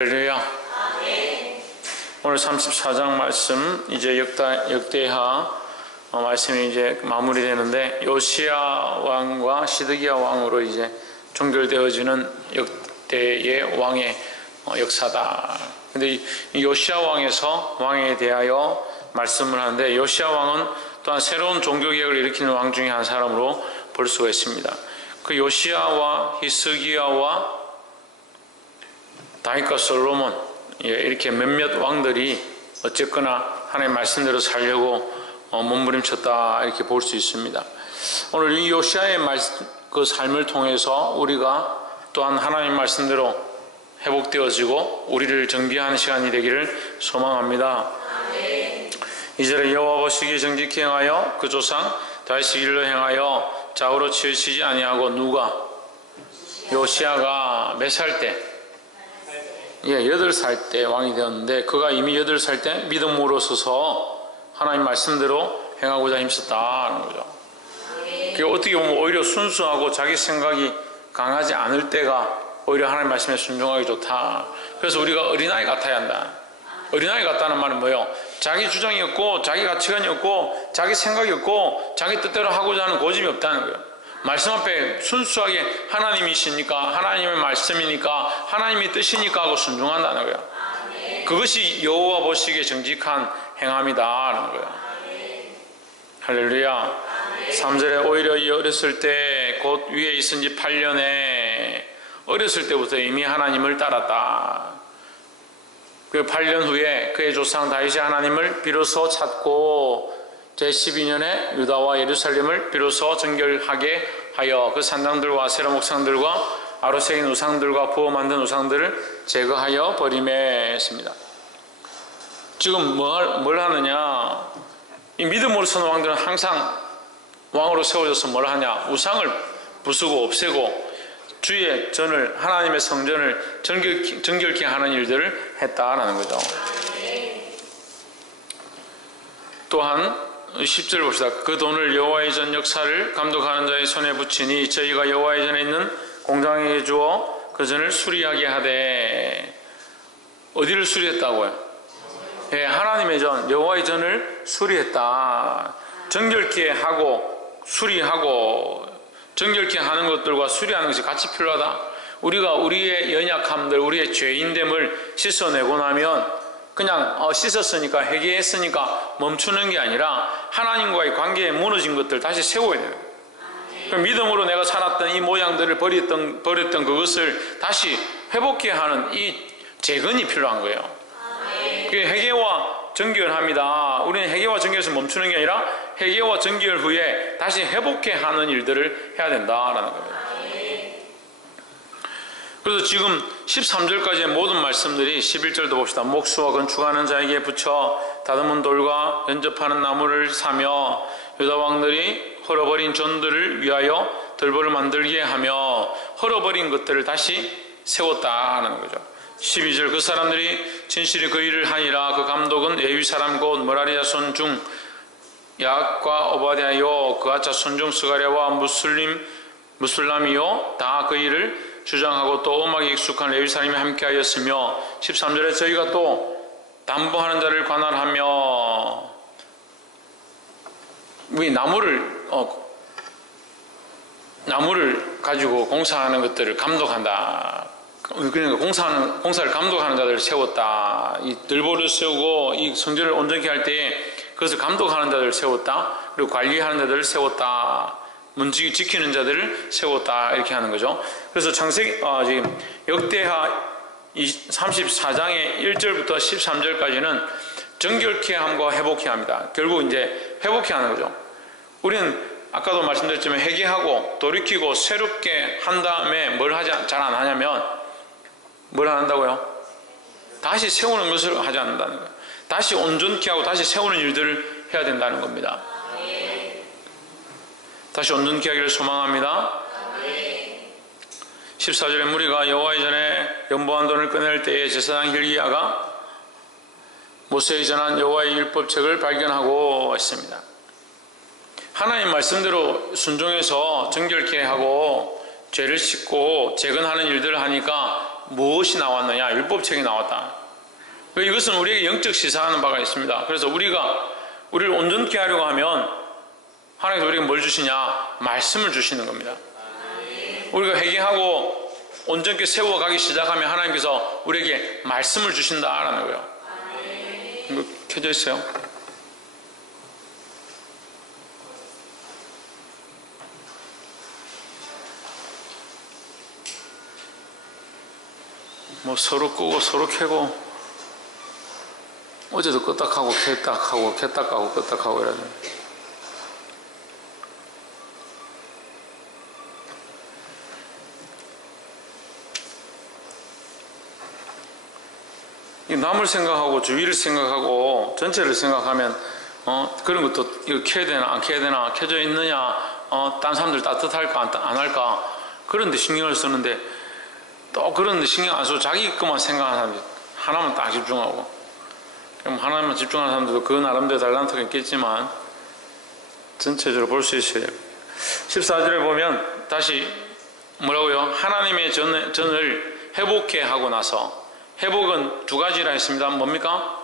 할렐루야. 오늘 34장 말씀 이제 역대하 말씀이 이제 마무리되는데 요시야 왕과 시드기야 왕으로 이제 종결되어지는 역대의 왕의 역사다. 근데 이 요시야 왕에 대하여 말씀을 하는데 요시야 왕은 또한 새로운 종교개혁을 일으키는 왕 중에 한 사람으로 볼 수가 있습니다. 그 요시야와 히스기야와 다윗과 솔로몬 이렇게 몇몇 왕들이 어쨌거나 하나님의 말씀대로 살려고 몸부림쳤다 이렇게 볼 수 있습니다. 오늘 이 요시야의 그 삶을 통해서 우리가 또한 하나님의 말씀대로 회복되어지고 우리를 정비하는 시간이 되기를 소망합니다. 2절에 여호와 보시기에 정직히 행하여 그 조상 다윗의 길로 행하여 좌우로 치우치지 아니하고 누가? 요시야가 몇 살 때? 8살 때 왕이 되었는데 그가 이미 8살 때 믿음으로 서서 하나님 말씀대로 행하고자 힘썼다는 거죠. 그게 어떻게 보면 오히려 순수하고 자기 생각이 강하지 않을 때가 오히려 하나님 말씀에 순종하기 좋다. 그래서 우리가 어린아이 같아야 한다. 어린아이 같다는 말은 뭐예요? 자기 주장이 없고 자기 가치관이 없고 자기 생각이 없고 자기 뜻대로 하고자 하는 고집이 없다는 거예요. 말씀 앞에 순수하게 하나님이시니까 하나님의 말씀이니까 하나님의 뜻이니까 하고 순종한다는 거예요. 그것이 여호와 보시기에 정직한 행함이다라는 거예요. 할렐루야. 3절에 오히려 이 어렸을 때 곧 위에 있은 지 8년에 어렸을 때부터 이미 하나님을 따랐다. 그 8년 후에 그의 조상 다윗이 하나님을 비로소 찾고 제12년에 유다와 예루살렘을 비로소 정결하게 하여 그 산당들과 세라 목상들과 아로새긴 우상들과 부어 만든 우상들을 제거하여 버림에 했습니다. 지금 뭘 하느냐? 이 믿음으로 서는 왕들은 항상 왕으로 세워져서 뭘 하냐? 우상을 부수고 없애고 주의 전을 하나님의 성전을 정결케 하는 일들을 했다라는 거죠. 또한 10절 봅시다. 그 돈을 여호와의 전 역사를 감독하는 자의 손에 붙이니 저희가 여호와의 전에 있는 공장에게 주어 그 전을 수리하게 하되. 어디를 수리했다고요? 하나님의 전, 여호와의 전을 수리했다. 정결케 하고 수리하고 정결케 하는 것들과 수리하는 것이 같이 필요하다. 우리가 우리의 연약함들, 우리의 죄인됨을 씻어내고 나면 그냥 씻었으니까 회개했으니까 멈추는 게 아니라 하나님과의 관계에 무너진 것들 다시 세워야 돼요. 믿음으로 내가 살았던 이 모양들을 버렸던 그것을 다시 회복해 하는 이 재건이 필요한 거예요. 회개와 정결합니다. 우리는 회개와 정결에서 멈추는 게 아니라 회개와 정결 후에 다시 회복해 하는 일들을 해야 된다라는 겁니다. 그래서 지금 13절까지의 모든 말씀들이 11절도 봅시다. 목수와 건축하는 자에게 붙여 다듬은 돌과 연접하는 나무를 사며 유다 왕들이 헐어버린 전들을 위하여 들보를 만들게 하며 헐어버린 것들을 다시 세웠다는 거죠. 12절 그 사람들이 진실이 그 일을 하니라. 그 감독은 레위 사람 곧 머라리 자손 중 야악과 오바댜요 그아 자손 중 스가랴와 무술람이요 다 그 일을 주장하고 또 음악에 익숙한 레위 사람이 함께하였으며 13절에 저희가 또 담보하는 자를 관할하며 우리 나무를 가지고 공사하는 것들을 감독한다. 그러니까 공사를 감독하는 자들을 세웠다. 이 들보를 세우고 이 성전을 온전케 할 때에 그것을 감독하는 자들을 세웠다. 그리고 관리하는 자들을 세웠다. 문지기 지키는 자들을 세웠다. 이렇게 하는 거죠. 그래서 지금 역대하 34장의 1절부터 13절까지는 정결케 함과 회복케 합니다. 결국 이제 회복케 하는 거죠. 우리는 아까도 말씀드렸지만 회개하고 돌이키고 새롭게 한 다음에 뭘 잘 안 하냐면 뭘 안 한다고요? 다시 세우는 것을 하지 않는다는 거예요. 다시 온전케 하고 다시 세우는 일들을 해야 된다는 겁니다. 다시 온전케 하기를 소망합니다. 14절에 무리가 여호와의 전에 연보한 돈을 꺼낼 때에 제사장 hil기야가 모세에 전한 여호와의 율법책을 발견하고 있습니다. 하나님 말씀대로 순종해서 정결케 하고 죄를 씻고 재건하는 일들을 하니까 무엇이 나왔느냐? 율법책이 나왔다. 이것은 우리에게 영적 시사하는 바가 있습니다. 그래서 우리를 온전케 하려고 하면 하나님께서 우리에게 뭘 주시냐? 말씀을 주시는 겁니다. 우리가 회개하고 온전케 세워가기 시작하면 하나님께서 우리에게 말씀을 주신다라는 거예요. 이거 켜져 있어요? 뭐 서로 끄고 서로 켜고, 어제도 껐다 하고 켰다 하고 켰다 하고 껐다 하고 이러네. 남을 생각하고 주위를 생각하고 전체를 생각하면 그런 것도 이거 켜야 되나 안 켜야 되나, 켜져 있느냐, 딴 사람들 따뜻할까 안 할까, 그런 데 신경을 쓰는데, 또 그런 데 신경 안 쓰고 자기 것만 생각하는 사람들 하나만 딱 집중하고, 그럼 하나만 집중하는 사람들도 그 나름대로 달란트가 있겠지만 전체적으로 볼 수 있어야 돼요. 14절에 보면 다시 뭐라고요? 하나님의 전을 회복해 하고 나서, 회복은 두 가지라 했습니다. 뭡니까?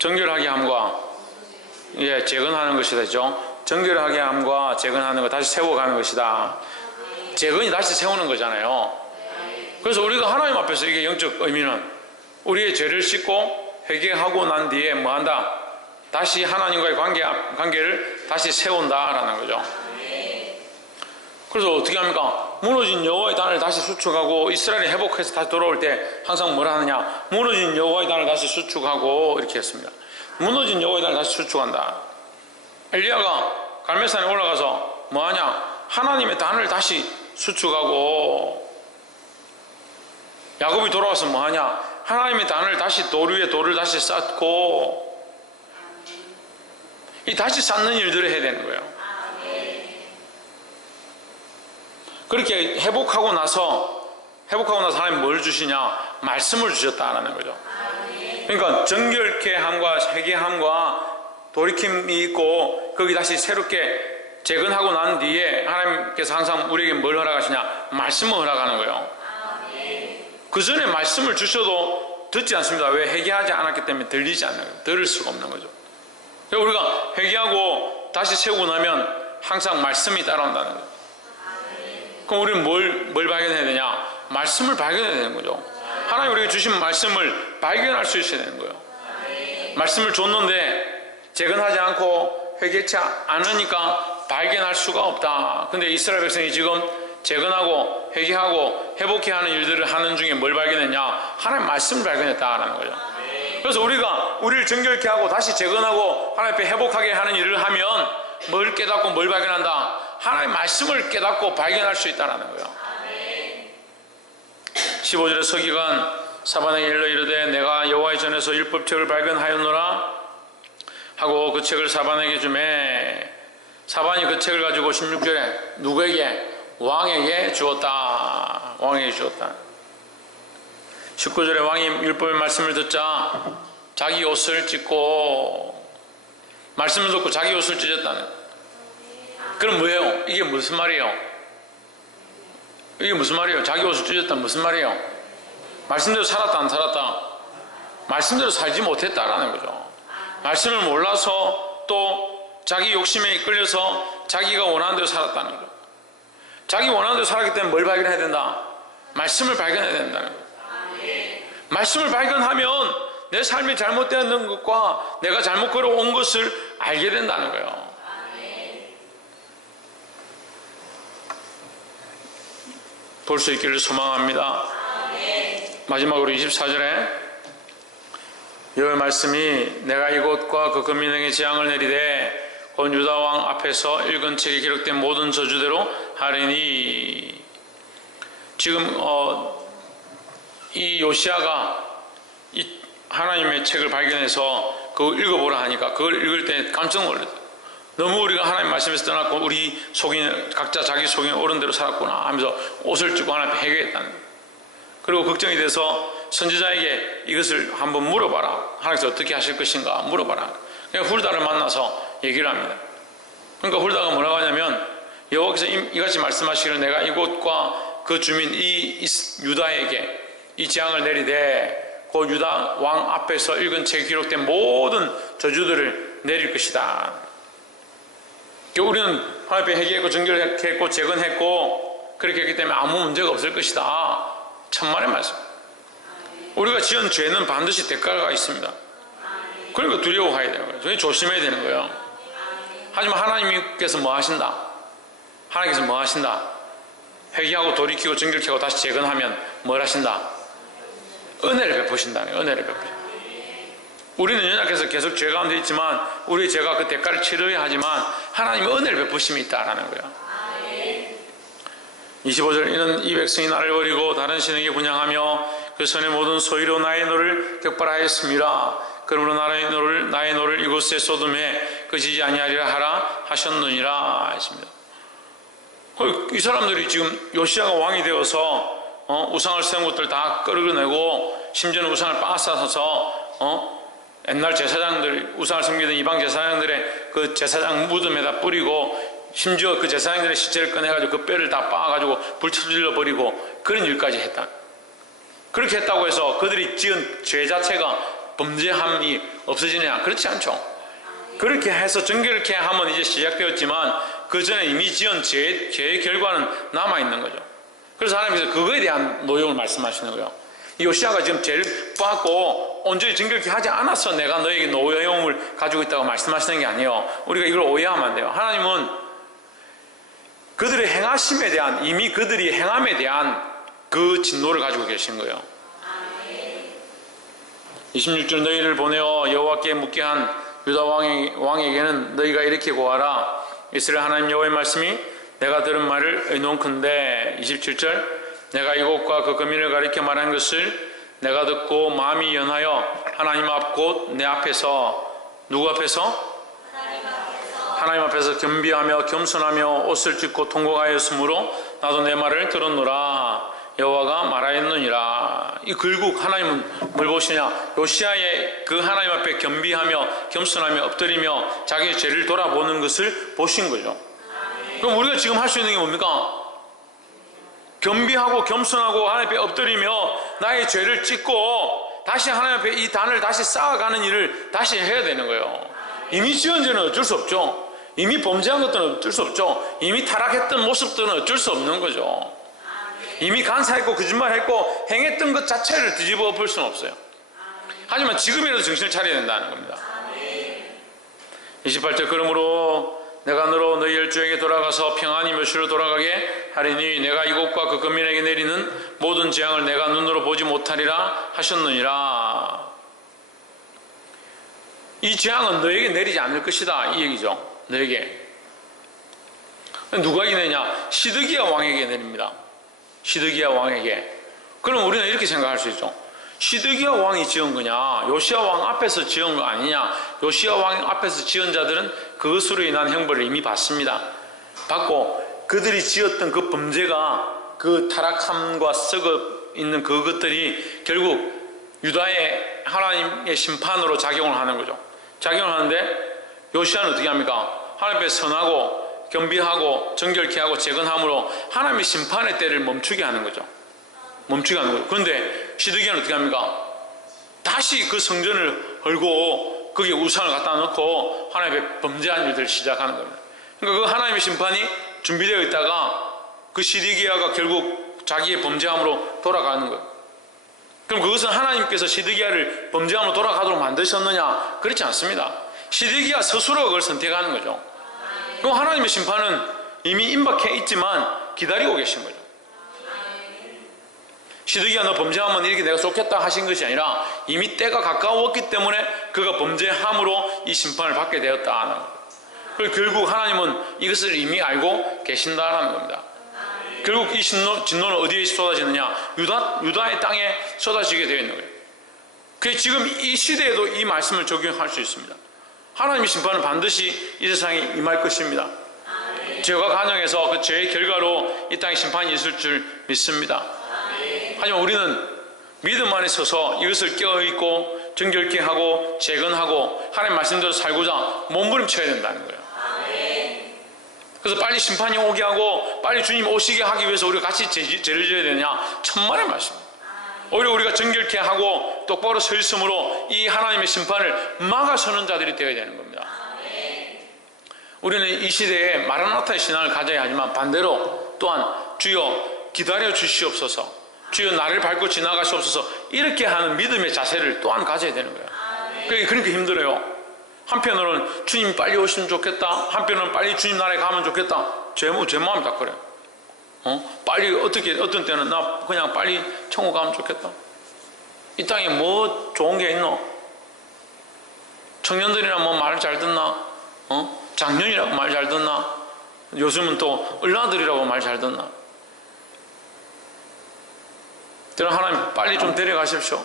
정결하게 함과 재건하는 것이다 했죠. 정결하게 함과 재건하는 것, 다시 세워가는 것이다. 재건이 다시 세우는 거잖아요. 그래서 우리가 하나님 앞에서, 이게 영적 의미는 우리의 죄를 씻고 회개하고 난 뒤에 뭐 한다? 다시 하나님과의 관계를 다시 세운다라는 거죠. 그래서 어떻게 합니까? 무너진 여호와의 단을 다시 수축하고, 이스라엘이 회복해서 다시 돌아올 때 항상 뭐라 하느냐? 무너진 여호와의 단을 다시 수축하고, 이렇게 했습니다. 무너진 여호와의 단을 다시 수축한다. 엘리야가 갈멜산에 올라가서 뭐 하냐? 하나님의 단을 다시 수축하고, 야곱이 돌아와서 뭐 하냐? 하나님의 단을 다시 돌 위에 돌을 다시 쌓고, 이 다시 쌓는 일들을 해야 되는 거예요. 그렇게 회복하고 나서 하나님 뭘 주시냐? 말씀을 주셨다라는 거죠. 그러니까 정결케 함과 회개함과 돌이킴이 있고, 거기 다시 새롭게 재건하고 난 뒤에 하나님께서 항상 우리에게 뭘 허락하시냐? 말씀을 허락하는 거예요. 그 전에 말씀을 주셔도 듣지 않습니다. 왜? 회개하지 않았기 때문에 들리지 않아요. 들을 수가 없는 거죠. 우리가 회개하고 다시 세우고 나면 항상 말씀이 따라온다는 거예요. 그럼 우리는 뭘 발견해야 되냐? 말씀을 발견해야 되는 거죠. 하나님 우리에게 주신 말씀을 발견할 수 있어야 되는 거예요. 말씀을 줬는데 재건하지 않고 회개치 않으니까 발견할 수가 없다. 근데 이스라엘 백성이 지금 재건하고 회개하고 회복해 하는 일들을 하는 중에 뭘 발견했냐? 하나님 말씀을 발견했다라는 거죠. 그래서 우리가 우리를 정결케 하고 다시 재건하고 하나님 앞에 회복하게 하는 일을 하면 뭘 깨닫고 뭘 발견한다? 하나님의 말씀을 깨닫고 발견할 수 있다는 거예요. 15절에 서기관 사반에게 일러 이르되 내가 여호와의 전에서 율법책을 발견하였노라 하고 그 책을 사반에게 주매 사반이 그 책을 가지고 16절에 누구에게? 왕에게 주었다. 왕에게 주었다. 19절에 왕이 율법의 말씀을 듣자 자기 옷을 찢고, 말씀을 듣고 자기 옷을 찢었다는. 그럼 뭐예요? 이게 무슨 말이에요? 이게 무슨 말이에요? 자기 옷을 찢었다는 무슨 말이에요? 말씀대로 살았다 안 살았다? 말씀대로 살지 못했다라는 거죠. 말씀을 몰라서 또 자기 욕심에 이끌려서 자기가 원하는 대로 살았다는 거죠. 자기 원하는 대로 살았기 때문에 뭘 발견해야 된다? 말씀을 발견해야 된다는 거예요. 말씀을 발견하면 내 삶이 잘못되었는 것과 내가 잘못 걸어온 것을 알게 된다는 거예요. 볼 수 있기를 소망합니다. 마지막으로 24절에 여호와의 말씀이 내가 이곳과 그 금민에게 재앙을 내리되 온 유다 왕 앞에서 읽은 책에 기록된 모든 저주대로 하리니. 지금 이 요시야가 이 하나님의 책을 발견해서 그걸 읽어보라 하니까 그걸 읽을 때 깜짝 놀랐어요. 너무 우리가 하나님 말씀에서 떠났고 우리 속인 각자 자기 속인 옳은 대로 살았구나 하면서 옷을 찢고 하나님 앞에 회개했다는 거예요. 그리고 걱정이 돼서 선지자에게 이것을 한번 물어봐라. 하나님께서 어떻게 하실 것인가 물어봐라. 그러니까 훌다를 만나서 얘기를 합니다. 그러니까 훌다가 뭐라고 하냐면 여호와께서 이같이 말씀하시기를 내가 이곳과 그 주민 유다에게 이 재앙을 내리되 그 유다 왕 앞에서 읽은 책에 기록된 모든 저주들을 내릴 것이다. 우리는 하나님 앞에 회개했고 정결했고 재건했고 그렇게 했기 때문에 아무 문제가 없을 것이다. 천만의 말씀. 우리가 지은 죄는 반드시 대가가 있습니다. 그러니까 두려워해야 되는 거예요. 저희 조심해야 되는 거예요. 하지만 하나님께서 뭐 하신다? 하나님께서 뭐 하신다? 회개하고 돌이키고 정결케 하고 다시 재건하면 뭘 하신다? 은혜를 베푸신다. 은혜를 베푸신다. 우리는 연약해서 계속 죄 가운데 있지만 우리 죄가 그 대가를 치러야 하지만 하나님은 은혜를 베푸심이 있다라는 거예요. 25절 이는 이 백성이 나를 버리고 다른 신에게 분향하며 그 선의 모든 소유로 나의 노를 격발하였습니다. 그러므로 나의 노를 이곳에 쏟음에 그치지 아니하리라 하라 하셨느니라 했습니다. 이 사람들이 지금 요시야가 왕이 되어서 우상을 세운 것들 다 끌어내고 심지어는 우상을 빠싸서 옛날 제사장들 우상을 섬기던 이방 제사장들의 그 제사장 무덤에다 뿌리고 심지어 그 제사장들의 시체를 꺼내가지고 그 뼈를 다 빻아가지고 불쳐질러 버리고 그런 일까지 했다. 그렇게 했다고 해서 그들이 지은 죄 자체가 범죄함이 없어지느냐? 그렇지 않죠. 그렇게 해서 정결케 하면 이제 시작되었지만 그 전에 이미 지은 죄의 결과는 남아있는 거죠. 그래서 하나님께서 그거에 대한 노용을 말씀하시는 거예요. 요시야가 지금 죄를 받고 온전히 정결케 하지 않아서 내가 너에게 노여움을 가지고 있다고 말씀하시는 게 아니에요. 우리가 이걸 오해하면 안 돼요. 하나님은 그들의 행하심에 대한 이미 그들이 행함에 대한 그 진노를 가지고 계신 거예요. 26절 너희를 보내어 여호와께 묻게 한 유다 왕에게는 너희가 이렇게 고하라. 이스라엘 하나님 여호와의 말씀이 내가 들은 말을 의논컨대 27절 내가 이곳과 그 거민을 가리켜 말한 것을 내가 듣고 마음이 연하여 하나님 앞 곧 내 앞에서 누구 앞에서? 하나님 앞에서 겸비하며 겸손하며 옷을 찢고 통곡하였으므로 나도 내 말을 들었노라. 여호와가 말하였느니라. 이 결국 하나님은 뭘 보시냐? 요시야의 그 하나님 앞에 겸비하며 겸손하며 엎드리며 자기의 죄를 돌아보는 것을 보신 거죠. 그럼 우리가 지금 할 수 있는 게 뭡니까? 겸비하고 겸손하고 하나님 앞에 엎드리며 나의 죄를 찢고 다시 하나님 앞에 이 단을 다시 쌓아가는 일을 다시 해야 되는 거예요. 이미 지은 죄는 어쩔 수 없죠. 이미 범죄한 것들은 어쩔 수 없죠. 이미 타락했던 모습들은 어쩔 수 없는 거죠. 이미 간사했고 거짓말했고 행했던 것 자체를 뒤집어 엎을 수는 없어요. 하지만 지금이라도 정신을 차려야 된다는 겁니다. 28절 그러므로 내가 너로 너희 열조에게 돌아가서 평안히 묘시로 돌아가게 하리니 내가 이곳과 그 거민에게 내리는 모든 재앙을 내가 눈으로 보지 못하리라 하셨느니라. 이 재앙은 너에게 내리지 않을 것이다 이 얘기죠. 너에게. 누가 내냐? 시드기야 왕에게 내립니다. 시드기야 왕에게. 그럼 우리는 이렇게 생각할 수 있죠. 시드기야 왕이 지은 거냐? 요시야 왕 앞에서 지은 거 아니냐? 요시야 왕 앞에서 지은 자들은 그것으로 인한 형벌을 이미 받습니다. 받고 그들이 지었던 그 범죄가 그 타락함과 썩어 있는 그것들이 결국 유다의 하나님의 심판으로 작용을 하는 거죠. 작용을 하는데 요시야는 어떻게 합니까? 하나님 앞에 선하고 겸비하고 정결케 하고 재건함으로 하나님의 심판의 때를 멈추게 하는 거죠. 멈추게 하는 거죠. 그런데 시드기야는 어떻게 합니까? 다시 그 성전을 헐고 거기에 우상을 갖다 놓고 하나님의 범죄한 일들을 시작하는 겁니다. 그러니까 그 하나님의 심판이 준비되어 있다가 그 시드기야가 결국 자기의 범죄함으로 돌아가는 거예요. 그럼 그것은 하나님께서 시드기야를 범죄함으로 돌아가도록 만드셨느냐? 그렇지 않습니다. 시드기야 스스로 그걸 선택하는 거죠. 그럼 하나님의 심판은 이미 임박해 있지만 기다리고 계신 거죠. 시드기야 너 범죄하면 이렇게 내가 쏟겠다 하신 것이 아니라 이미 때가 가까웠기 때문에 그가 범죄함으로 이 심판을 받게 되었다는 거예요. 그리고 결국 하나님은 이것을 이미 알고 계신다는 겁니다. 결국 이 진노는 어디에 쏟아지느냐? 유다의 땅에 쏟아지게 되어 있는 거예요. 그래서 지금 이 시대에도 이 말씀을 적용할 수 있습니다. 하나님의 심판은 반드시 이 세상에 임할 것입니다. 죄가 간영해서 그 죄의 결과로 이 땅에 심판이 있을 줄 믿습니다. 하지만 우리는 믿음 안에 서서 이것을 깨어있고 정결케 하고 재건하고 하나님 말씀대로 살고자 몸부림쳐야 된다는 거예요. 그래서 빨리 심판이 오게 하고 빨리 주님 오시게 하기 위해서 우리가 같이 죄를 져야 되냐? 천만의 말씀입니다. 오히려 우리가 정결케 하고 똑바로 서 있으므로 이 하나님의 심판을 막아서는 자들이 되어야 되는 겁니다. 우리는 이 시대에 마라나타의 신앙을 가져야 하지만 반대로 또한 주여 기다려 주시옵소서, 주여 나를 밟고 지나가시옵소서, 이렇게 하는 믿음의 자세를 또한 가져야 되는 거예요. 그러니까 힘들어요. 한편으로는 주님 빨리 오시면 좋겠다, 한편으로는 빨리 주님 나라에 가면 좋겠다. 제 마음이 다 그래요. 빨리 어떤 때는 나 그냥 빨리 천국 가면 좋겠다. 이 땅에 뭐 좋은 게 있노? 청년들이나 뭐 말 잘 듣나? 장년이라고 말 잘 듣나? 요즘은 또 얼라들이라고 말 잘 듣나? 저는 하나님 빨리 좀 데려가십시오.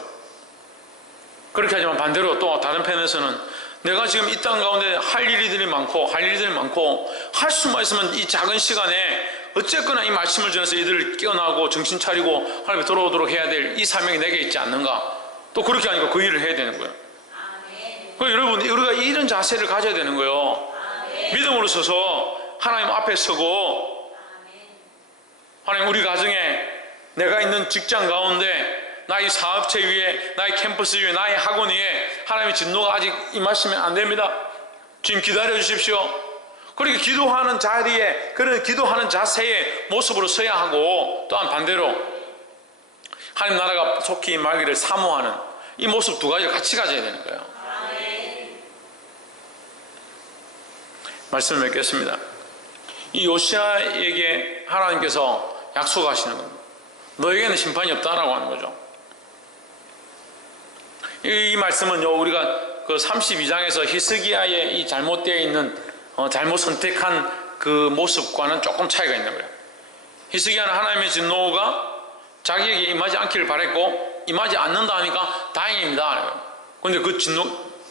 그렇게 하지만 반대로 또 다른 편에서는 내가 지금 이 땅 가운데 할 일들이 많고 할 수만 있으면 이 작은 시간에 어쨌거나 이 말씀을 전해서 이들을 깨어나고 정신 차리고 하나님께 돌아오도록 해야 될 이 사명이 내게 있지 않는가? 또 그렇게 하니까 그 일을 해야 되는 거예요. 그러니까 여러분, 우리가 이런 자세를 가져야 되는 거예요. 믿음으로 서서 하나님 앞에 서고, 하나님 우리 가정에, 내가 있는 직장 가운데, 나의 사업체 위에, 나의 캠퍼스 위에, 나의 학원 위에 하나님의 진노가 아직 임하시면 안 됩니다. 지금 기다려 주십시오. 그렇게 기도하는 자리에, 그런 기도하는 자세의 모습으로 서야 하고, 또한 반대로 하나님 나라가 속히 임하기를 사모하는 이 모습 두 가지를 같이 가져야 되는 거예요. 말씀을 맺겠습니다. 이 요시아에게 하나님께서 약속하시는 겁니다. 너에게는 심판이 없다라고 하는 거죠. 이 말씀은요, 우리가 그 32장에서 히스기야의 이 잘못되어 있는 잘못 선택한 그 모습과는 조금 차이가 있는 거예요. 히스기야는 하나님의 진노가 자기에게 임하지 않기를 바랬고 임하지 않는다 하니까 다행입니다. 그런데 그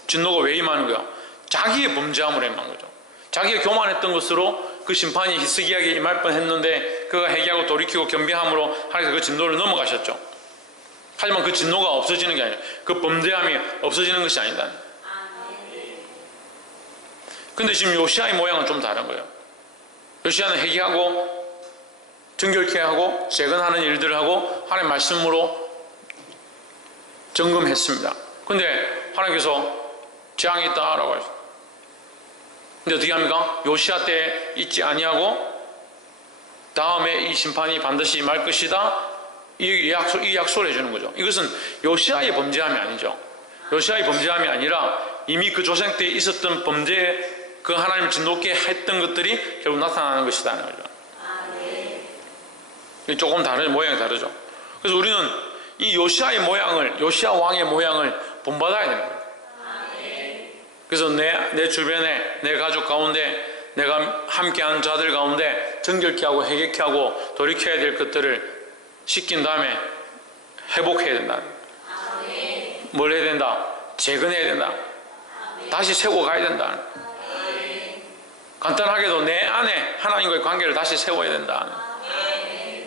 진노가 왜 임하는 거야? 자기의 범죄함으로 임한 거죠. 자기가 교만했던 것으로 그 심판이 히스기야에게 임할 뻔했는데 그가 회개하고 돌이키고 겸비함으로 하나님께서 그 진노를 넘어가셨죠. 하지만 그 진노가 없어지는 게 아니라, 그 범죄함이 없어지는 것이 아니다. 근데 지금 요시아의 모양은 좀 다른 거예요. 요시아는 회개하고 정결케 하고 재건하는 일들을 하고 하나님의 말씀으로 점검했습니다. 근데 하나님께서 재앙이 있다라고 하셨어요. 근데 어떻게 합니까? 요시아 때 잊지 아니하고 다음에 이 심판이 반드시 임할 것이다, 이 약속을 해주는 거죠. 이것은 요시아의 범죄함이 아니죠. 요시아의 범죄함이 아니라 이미 그 조상 때 있었던 범죄, 그 하나님을 진노케 했던 것들이 결국 나타나는 것이라는 거죠. 조금 다른 모양이 다르죠. 그래서 우리는 이 요시아의 모양을, 요시아 왕의 모양을 본받아야 됩니다. 그래서 내 주변에, 내 가족 가운데, 내가 함께하는 자들 가운데 정결케 하고 회개케 하고 돌이켜야 될 것들을 씻긴 다음에 회복해야 된다. 뭘 해야 된다? 재건해야 된다. 다시 세워 가야 된다. 간단하게도 내 안에 하나님과의 관계를 다시 세워야 된다.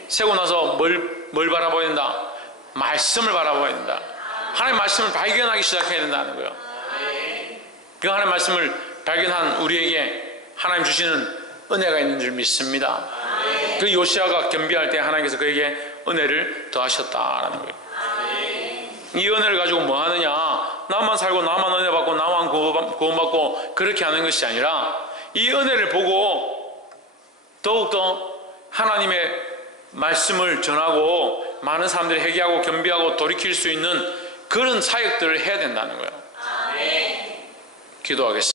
세우고 나서 뭘 바라봐야 된다? 말씀을 바라봐야 된다. 하나님의 말씀을 발견하기 시작해야 된다는 거예요. 그 하나님의 말씀을 발견한 우리에게 하나님 주시는 은혜가 있는 줄 믿습니다. 그 요시아가 겸비할 때 하나님께서 그에게 은혜를 더하셨다라는 거예요. 이 은혜를 가지고 뭐 하느냐? 나만 살고 나만 은혜 받고 나만 구원받고 그렇게 하는 것이 아니라, 이 은혜를 보고 더욱더 하나님의 말씀을 전하고 많은 사람들이 회개하고 겸비하고 돌이킬 수 있는 그런 사역들을 해야 된다는 거예요. 기도하겠습니다.